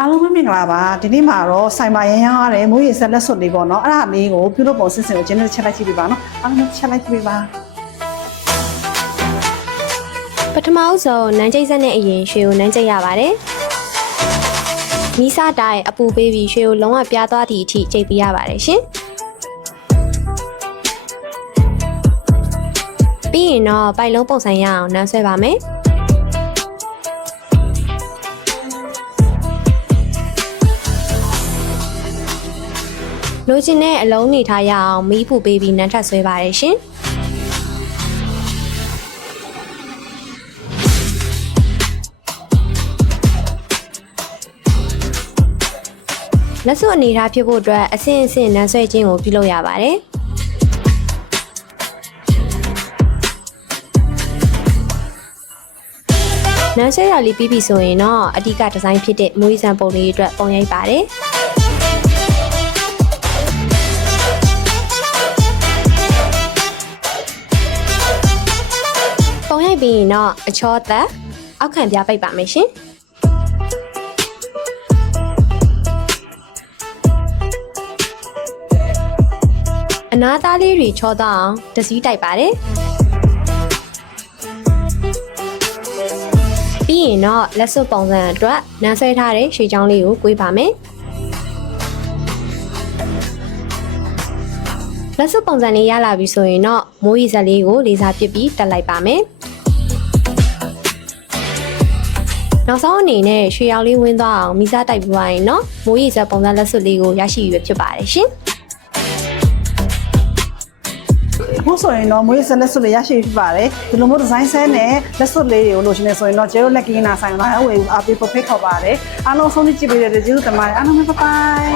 အားလုံးပဲမင်္ဂလာပါဒီနေ့မှာတော့ဆိုင်မှာရမ်းရတယ်မိုးရေဆက်လက်စွပ်လေးပေါ့နော်အဲ့ဒါလေးကိုပြုလုပ်ပုံစစ်စင်ကိုကျင်းနေချက်လိုက်ကြည့်ပေးပါနော်အားလုံးချက်လိုက်ကြည့်ပေးပါပထမဆုံးနန်းကျိတ်ဆက်နဲ့အရင်ရွှေကိုနန်းကျိတ်ရပါတယ်မီးစားတိုင်းအပူပေးပြီးရွှေကိုလုံးဝပြားသွားသည့်အထိကျိတ်ပေးရပါတယ်ရှင်ပြီးရင်တော့ပိုက်လုံးပုံစံရအောင်နန်းဆွဲပါမယ်လိုချင်တဲ့အလုံးနေထားရအောင်မီးပူပေးပြီးနန်းထပ်ဆွဲပါတယ်ရှင်လက်စွပ်အနေထားဖြစ်ဖို့အတွက်အဆင့်အဆင့်နန်းဆွဲခြင်းကိုပြုလုပ်ရပါတယ်နန်းဆွဲရလေးပြီးပြီဆိုရင်တော့အဓိကဒီဇိုင်းဖြစ်တဲ့မွေးစံပုံလေးအတွက်ပုံရိုက်ပါတယ်ပုံရိုက်ပြီးရင်တော့အချောသက်အောက်ခံပြပိတ်ပါမယ်ရှင်အနားသားလေးတွေချောသွားအောင်တစည်းတိုက်ပါတယ်ပြီးရင်တော့လက်စွပ်ပုံစံအတွက်နန်းဆွဲထားတဲ့ရွှေချောင်းလေးကိုကွေးပါမယ်လက်စွပ်ပုံစံလေးရလာပြီဆိုရင်တော့မိုးရီဇက်လေးကိုလေးစားပစ်ပြီးတက်လိုက်ပါမယ်နောက်ဆုံးအနေနဲ့ရွှေရောင်လေးဝင်းသွားအောင်မိစားတိုက်ပြီးသွားရင်တော့မိုးရီဇက်ပုံစံလက်စွပ်လေးကိုရရှိရဖြစ်ပါတယ်ရှင်ဘို့ဆိုရင်တော့မွေးဆက်လက်စွပ်လေးရရှိဖြစ်ပါတယ်ဒီလိုမျိုးဒီဇိုင်းဆဲနဲ့လက်စွပ်လေးတွေကိုလိုချင်နေဆိုရင်တော့ကျဲတို့လက်ကင်းနာဆိုင်မှာဝယ်အားပေးဖို့ဖိတ်ခေါ်ပါတယ်အားလုံးဆုံးဖြတ်ကြည့်ပေးတဲ့ကျေးဇူးတင်ပါတယ်အားလုံးပဲဘိုင်